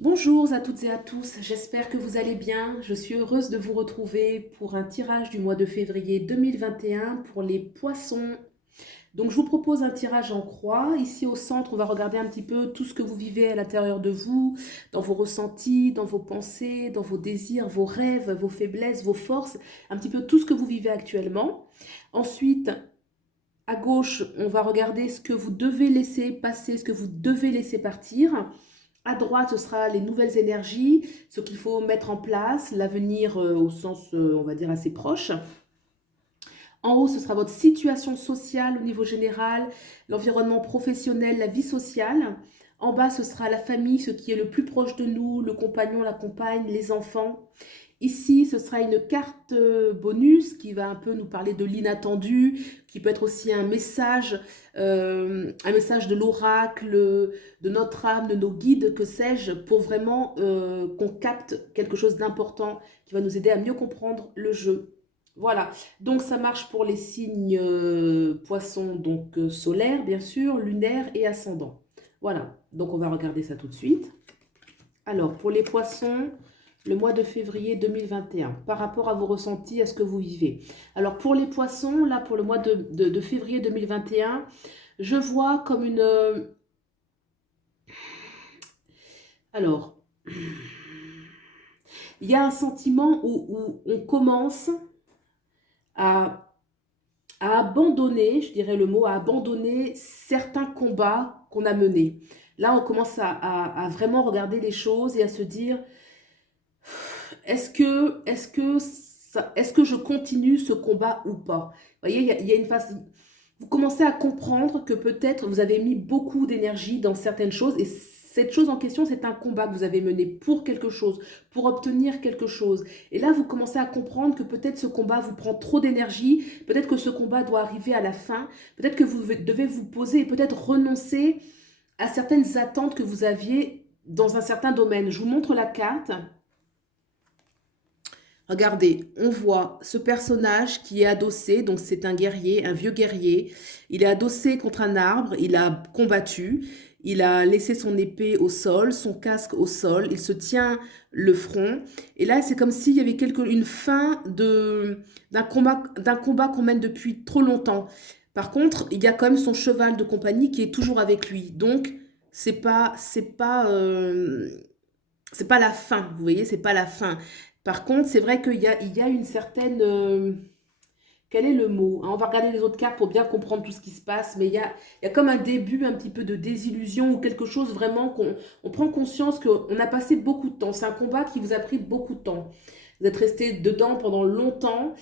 Bonjour à toutes et à tous, j'espère que vous allez bien. Je suis heureuse de vous retrouver pour un tirage du mois de février 2021 pour les poissons. Donc je vous propose un tirage en croix. Ici au centre, on va regarder un petit peu tout ce que vous vivez à l'intérieur de vous, dans vos ressentis, dans vos pensées, dans vos désirs, vos rêves, vos faiblesses, vos forces, un petit peu tout ce que vous vivez actuellement. Ensuite, à gauche, on va regarder ce que vous devez laisser passer, ce que vous devez laisser partir. À droite, ce sera les nouvelles énergies, ce qu'il faut mettre en place, l'avenir au sens, on va dire, assez proche. En haut, ce sera votre situation sociale au niveau général, l'environnement professionnel, la vie sociale. En bas, ce sera la famille, ce qui est le plus proche de nous, le compagnon, la compagne, les enfants. Ici, ce sera une carte bonus qui va un peu nous parler de l'inattendu, qui peut être aussi un message de l'oracle, de notre âme, de nos guides, que sais-je, pour vraiment qu'on capte quelque chose d'important qui va nous aider à mieux comprendre le jeu. Voilà, donc ça marche pour les signes poissons, donc solaires bien sûr, lunaires et ascendants. Voilà, donc on va regarder ça tout de suite. Alors, pour les poissons, le mois de février 2021, par rapport à vos ressentis, à ce que vous vivez. Alors, pour les poissons, là, pour le mois de février 2021, je vois comme une... alors, il y a un sentiment où on commence à, à abandonner, je dirais le mot, à abandonner certains combats qu'on a menés. Là, on commence à vraiment regarder les choses et à se dire, est-ce que je continue ce combat ou pas? Vous voyez, il y a une phase, vous commencez à comprendre que peut-être vous avez mis beaucoup d'énergie dans certaines choses et cette chose en question, c'est un combat que vous avez mené pour quelque chose, pour obtenir quelque chose. Et là, vous commencez à comprendre que peut-être ce combat vous prend trop d'énergie, peut-être que ce combat doit arriver à la fin, peut-être que vous devez vous poser et peut-être renoncer à certaines attentes que vous aviez dans un certain domaine. Je vous montre la carte. Regardez, on voit ce personnage qui est adossé, donc c'est un guerrier, un vieux guerrier. Il est adossé contre un arbre, il a combattu, il a laissé son épée au sol, son casque au sol, il se tient le front. Et là, c'est comme s'il y avait une fin d'un combat qu'on mène depuis trop longtemps. Par contre, il y a quand même son cheval de compagnie qui est toujours avec lui. Donc, c'est pas la fin, vous voyez, c'est pas la fin. Par contre, c'est vrai il y a une certaine... quel est le mot, hein? On va regarder les autres cartes pour bien comprendre tout ce qui se passe, mais il y a comme un début un petit peu de désillusion ou quelque chose vraiment qu'on on prend conscience qu'on a passé beaucoup de temps. C'est un combat qui vous a pris beaucoup de temps. Vous êtes resté dedans pendant longtemps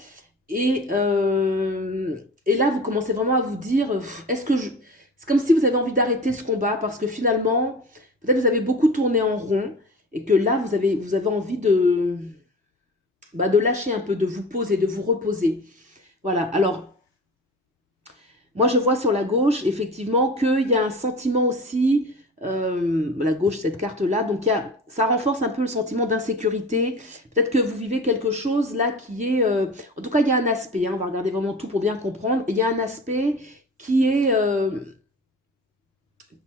et là, vous commencez vraiment à vous dire, est-ce que je... C'est comme si vous avez envie d'arrêter ce combat parce que finalement, peut-être vous avez beaucoup tourné en rond et que là, vous avez envie de lâcher un peu, de vous poser, de vous reposer. Voilà, alors, moi je vois sur la gauche, effectivement, qu'il y a un sentiment aussi, la gauche, cette carte-là, donc ça renforce un peu le sentiment d'insécurité. Peut-être que vous vivez quelque chose là qui est... en tout cas, il y a un aspect, hein, on va regarder vraiment tout pour bien comprendre. Il y a un aspect qui est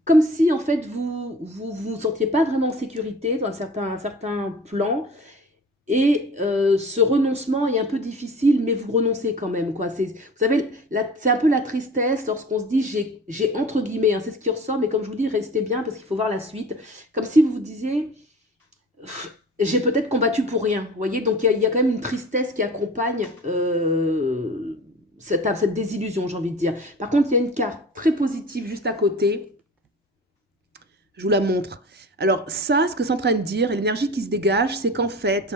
comme si, en fait, vous sentiez pas vraiment en sécurité dans un certain plan. Et ce renoncement est un peu difficile, mais vous renoncez quand même, quoi. Vous savez, c'est un peu la tristesse lorsqu'on se dit, j'ai entre guillemets, hein, c'est ce qui ressort, mais comme je vous dis, restez bien parce qu'il faut voir la suite. Comme si vous vous disiez, j'ai peut-être combattu pour rien, vous voyez. Donc il y a quand même une tristesse qui accompagne cette désillusion, j'ai envie de dire. Par contre, il y a une carte très positive juste à côté. Je vous la montre. Alors ça, ce que c'est en train de dire, et l'énergie qui se dégage, c'est qu'en fait,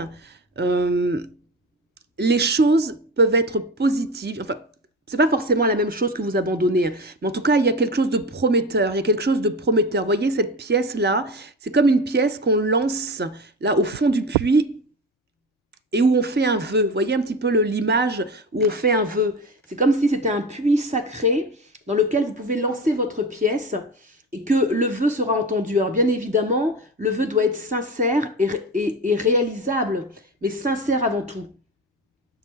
euh, les choses peuvent être positives. Enfin, c'est pas forcément la même chose que vous abandonnez, hein. Mais en tout cas, il y a quelque chose de prometteur. Il y a quelque chose de prometteur. Vous voyez, cette pièce-là, c'est comme une pièce qu'on lance là au fond du puits et où on fait un vœu. Vous voyez un petit peu l'image où on fait un vœu. C'est comme si c'était un puits sacré dans lequel vous pouvez lancer votre pièce et que le vœu sera entendu. Alors bien évidemment, le vœu doit être sincère et réalisable, mais sincère avant tout.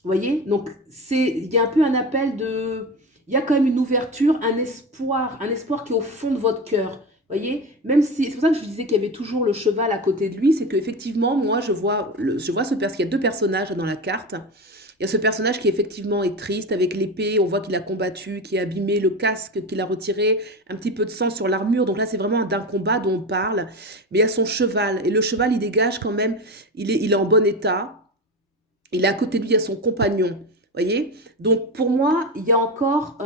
Vous voyez? Donc, il y a un peu un appel de... Il y a quand même une ouverture, un espoir qui est au fond de votre cœur. Voyez? Même si c'est pour ça que je disais qu'il y avait toujours le cheval à côté de lui, c'est qu'effectivement, moi, je vois il y a 2 personnages dans la carte. Il y a ce personnage qui effectivement est triste avec l'épée, on voit qu'il a combattu, qui est abîmé, le casque qu'il a retiré, un petit peu de sang sur l'armure. Donc là, c'est vraiment d'un combat dont on parle. Mais il y a son cheval, et le cheval, il dégage quand même, il est en bon état. Il est à côté de lui, il y a son compagnon. Voyez? Donc pour moi, il y a encore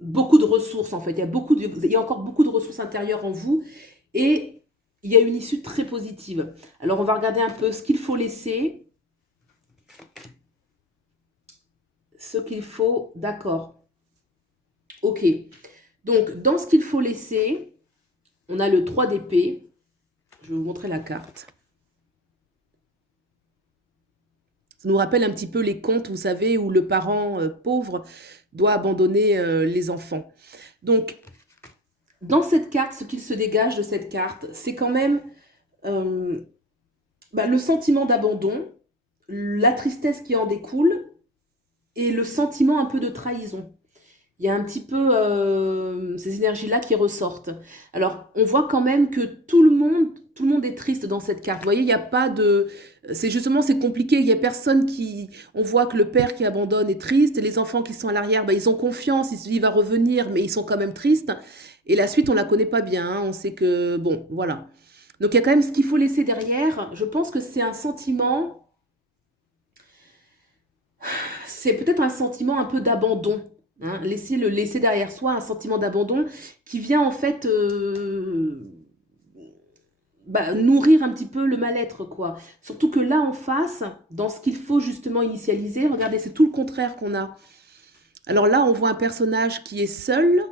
beaucoup de ressources en fait. Il y a encore beaucoup de ressources intérieures en vous et il y a une issue très positive. Alors on va regarder un peu ce qu'il faut laisser. Ce qu'il faut, d'accord. Ok. Donc dans ce qu'il faut laisser, on a le 3 d'épée. Je vais vous montrer la carte. Ça nous rappelle un petit peu les contes, vous savez, où le parent pauvre doit abandonner les enfants. Donc, dans cette carte, ce qu'il se dégage de cette carte, c'est quand même le sentiment d'abandon, la tristesse qui en découle et le sentiment un peu de trahison. Il y a un petit peu ces énergies-là qui ressortent. Alors, on voit quand même que tout le monde est triste dans cette carte. Vous voyez, il n'y a pas de... c'est compliqué. Il n'y a personne qui... On voit que le père qui abandonne est triste. Et les enfants qui sont à l'arrière, ils ont confiance. Ils se disent, il va revenir, mais ils sont quand même tristes. Et la suite, on ne la connaît pas bien. Hein. On sait que... Bon, voilà. Donc, il y a quand même ce qu'il faut laisser derrière. Je pense que c'est un sentiment... C'est peut-être un sentiment un peu d'abandon. Hein, laisser derrière soi un sentiment d'abandon qui vient en fait nourrir un petit peu le mal-être, quoi. Surtout que là en face, dans ce qu'il faut justement initialiser, regardez, c'est tout le contraire qu'on a. Alors là, on voit un personnage qui est seul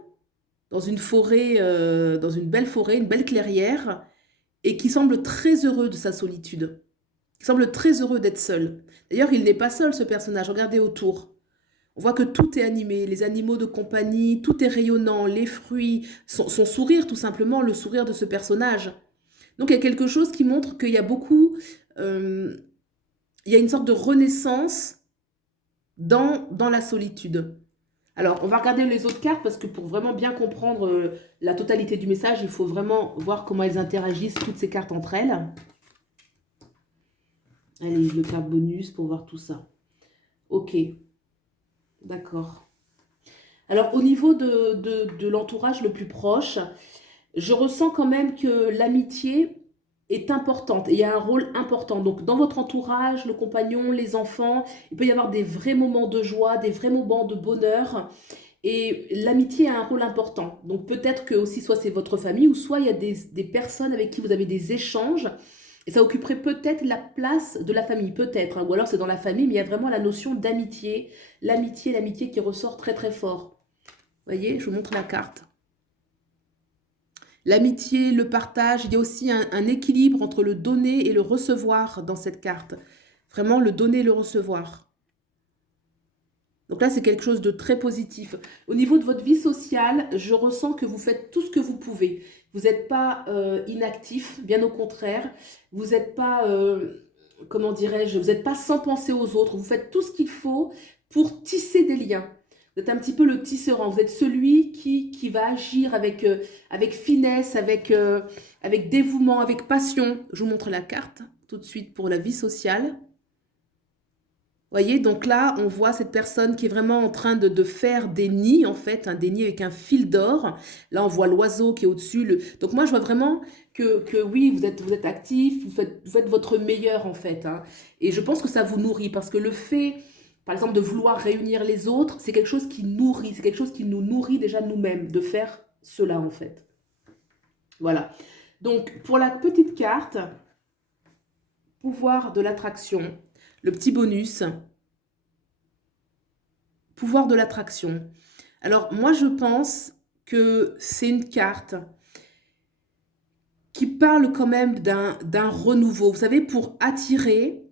dans une forêt, dans une belle forêt, une belle clairière, et qui semble très heureux de sa solitude. Il semble très heureux d'être seul. D'ailleurs, il n'est pas seul, ce personnage. Regardez autour. On voit que tout est animé, les animaux de compagnie, tout est rayonnant, les fruits, son sourire tout simplement, le sourire de ce personnage. Donc il y a quelque chose qui montre qu'il y a beaucoup, il y a une sorte de renaissance dans la solitude. Alors on va regarder les autres cartes parce que pour vraiment bien comprendre la totalité du message, il faut vraiment voir comment elles interagissent, toutes ces cartes entre elles. Allez, le carte bonus pour voir tout ça. Ok. D'accord. Alors, au niveau de l'entourage le plus proche, je ressens quand même que l'amitié est importante et il y a un rôle important. Donc, dans votre entourage, le compagnon, les enfants, il peut y avoir des vrais moments de joie, des vrais moments de bonheur. Et l'amitié a un rôle important. Donc, peut-être que aussi, soit c'est votre famille ou soit il y a des personnes avec qui vous avez des échanges. Et ça occuperait peut-être la place de la famille, peut-être. Hein, ou alors c'est dans la famille, mais il y a vraiment la notion d'amitié. L'amitié qui ressort très très fort. Vous voyez, je vous montre la carte. L'amitié, le partage, il y a aussi un équilibre entre le donner et le recevoir dans cette carte. Vraiment le donner et le recevoir. Donc là, c'est quelque chose de très positif. Au niveau de votre vie sociale, je ressens que vous faites tout ce que vous pouvez. Vous n'êtes pas inactif, bien au contraire. Vous n'êtes pas, comment dirais-je, vous n'êtes pas sans penser aux autres. Vous faites tout ce qu'il faut pour tisser des liens. Vous êtes un petit peu le tisserand. Vous êtes celui qui va agir avec finesse, avec dévouement, avec passion. Je vous montre la carte tout de suite pour la vie sociale. Voyez, donc là, on voit cette personne qui est vraiment en train de faire des nids, en fait, des nids avec un fil d'or. Là, on voit l'oiseau qui est au-dessus. Donc moi, je vois vraiment que oui, vous êtes actif, vous faites votre meilleur, en fait. Hein. Et je pense que ça vous nourrit, parce que le fait, par exemple, de vouloir réunir les autres, c'est quelque chose qui nourrit, c'est quelque chose qui nous nourrit déjà nous-mêmes, de faire cela, en fait. Voilà. Donc, pour la petite carte, pouvoir de l'attraction, le petit bonus, pouvoir de l'attraction. Alors, moi, je pense que c'est une carte qui parle quand même d'un renouveau. Vous savez, pour attirer,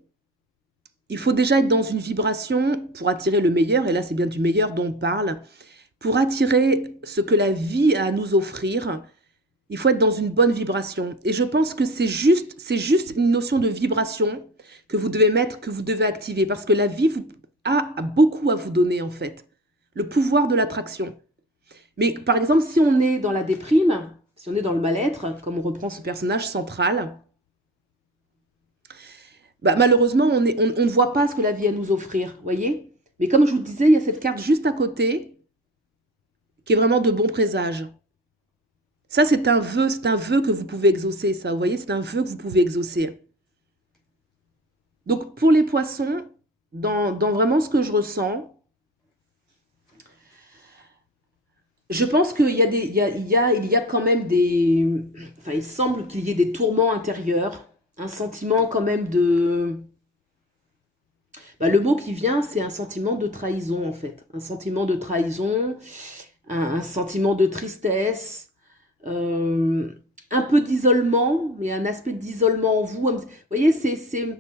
il faut déjà être dans une vibration pour attirer le meilleur, et là, c'est bien du meilleur dont on parle. Pour attirer ce que la vie a à nous offrir, il faut être dans une bonne vibration. Et je pense que c'est juste une notion de vibration que vous devez mettre, que vous devez activer, parce que la vie a beaucoup à vous donner, en fait. Le pouvoir de l'attraction. Mais par exemple, si on est dans la déprime, si on est dans le mal-être, comme on reprend ce personnage central, bah, malheureusement, on ne voit pas ce que la vie a à nous offrir, voyez? Mais comme je vous disais, il y a cette carte juste à côté qui est vraiment de bon présage. Ça, c'est un vœu que vous pouvez exaucer, ça, vous voyez? C'est un vœu que vous pouvez exaucer. Donc, pour les poissons, dans vraiment ce que je ressens, je pense qu'il y a il y a quand même des... Enfin, il semble qu'il y ait des tourments intérieurs, un sentiment quand même de... Bah, le mot qui vient, c'est un sentiment de trahison, en fait. Un sentiment de trahison, un sentiment de tristesse, un peu d'isolement, mais un aspect d'isolement en vous. Vous voyez, c'est ce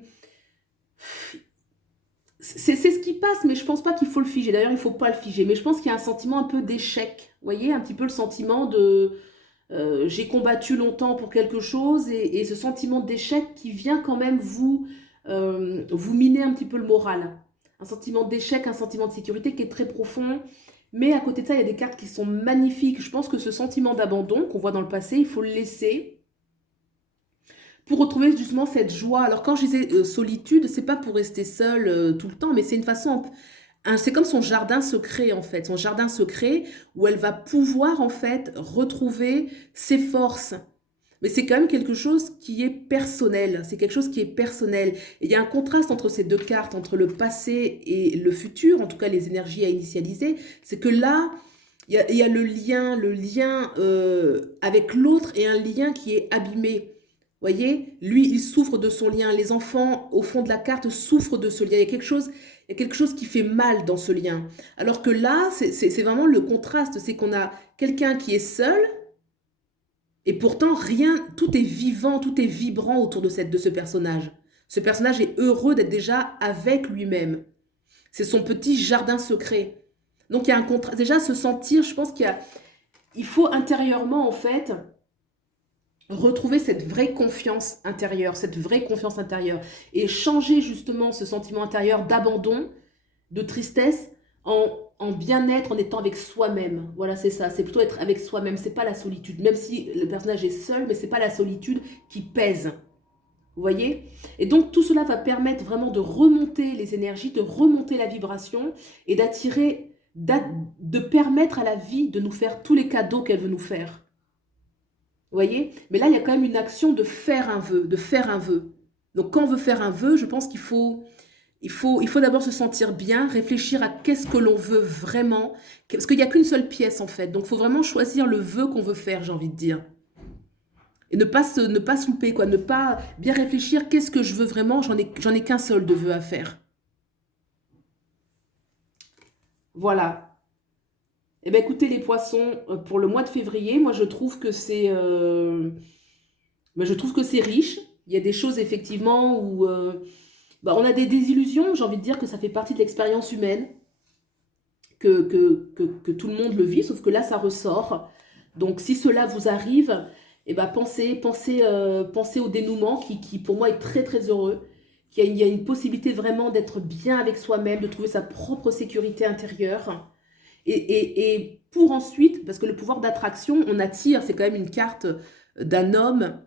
qui passe, mais je pense pas qu'il faut le figer. D'ailleurs, il faut pas le figer. Mais je pense qu'il y a un sentiment un peu d'échec. Vous voyez, un petit peu le sentiment de... j'ai combattu longtemps pour quelque chose et ce sentiment d'échec qui vient quand même vous miner un petit peu le moral. Un sentiment d'échec, un sentiment de sécurité qui est très profond. Mais à côté de ça, il y a des cartes qui sont magnifiques. Je pense que ce sentiment d'abandon qu'on voit dans le passé, il faut le laisser pour retrouver justement cette joie. Alors quand je disais solitude, c'est pas pour rester seul tout le temps, mais c'est une façon... C'est comme son jardin secret en fait, son jardin secret où elle va pouvoir en fait retrouver ses forces. Mais c'est quand même quelque chose qui est personnel, c'est quelque chose qui est personnel. Et il y a un contraste entre ces deux cartes, entre le passé et le futur, en tout cas les énergies à initialiser, c'est que là, il y a le lien avec l'autre et un lien qui est abîmé. Voyez, lui, il souffre de son lien. Les enfants, au fond de la carte, souffrent de ce lien. Il y a quelque chose qui fait mal dans ce lien. Alors que là, c'est vraiment le contraste. C'est qu'on a quelqu'un qui est seul et pourtant rien, tout est vivant, tout est vibrant autour de ce personnage. Ce personnage est heureux d'être déjà avec lui-même. C'est son petit jardin secret. Donc il y a un contraste. Déjà, se sentir, je pense il faut intérieurement, en fait, retrouver cette vraie confiance intérieure, et changer justement ce sentiment intérieur d'abandon, de tristesse, en bien-être, en étant avec soi-même. Voilà, c'est ça, c'est plutôt être avec soi-même, c'est pas la solitude, même si le personnage est seul, mais c'est pas la solitude qui pèse. Vous voyez? Et donc tout cela va permettre vraiment de remonter les énergies, de remonter la vibration et d'attirer, de permettre à la vie de nous faire tous les cadeaux qu'elle veut nous faire. Vous voyez? Mais là, il y a quand même une action de faire un vœu, de faire un vœu. Donc, quand on veut faire un vœu, je pense il faut d'abord se sentir bien, réfléchir à qu'est-ce que l'on veut vraiment. Parce qu'il n'y a qu'une seule pièce, en fait. Donc, il faut vraiment choisir le vœu qu'on veut faire, j'ai envie de dire. Et ne pas se louper, quoi. Ne pas bien réfléchir, qu'est-ce que je veux vraiment? J'en ai qu'un seul de vœu à faire. Voilà. Eh bien, écoutez, les poissons, pour le mois de février, moi, je trouve que c'est riche. Il y a des choses, effectivement, où bah, on a des désillusions. J'ai envie de dire que ça fait partie de l'expérience humaine, que tout le monde le vit, sauf que là, ça ressort. Donc, si cela vous arrive, eh ben, pensez au dénouement qui, pour moi, est très, très heureux. Il y a une possibilité vraiment d'être bien avec soi-même, de trouver sa propre sécurité intérieure. Et pour ensuite, parce que le pouvoir d'attraction, on attire, c'est quand même une carte d'un homme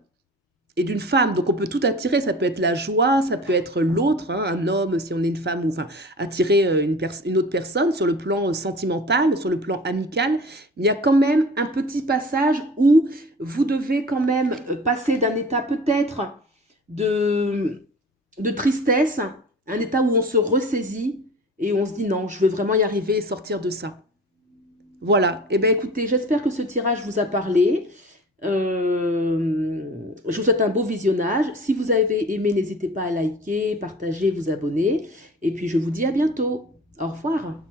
et d'une femme. Donc on peut tout attirer, ça peut être la joie, ça peut être l'autre, hein, un homme si on est une femme, ou enfin attirer une autre personne sur le plan sentimental, sur le plan amical. Mais il y a quand même un petit passage où vous devez quand même passer d'un état peut-être de tristesse, un état où on se ressaisit et on se dit non, je veux vraiment y arriver et sortir de ça. Voilà, et bien écoutez, j'espère que ce tirage vous a parlé. Je vous souhaite un beau visionnage. Si vous avez aimé, n'hésitez pas à liker, partager, vous abonner. Et puis je vous dis à bientôt. Au revoir.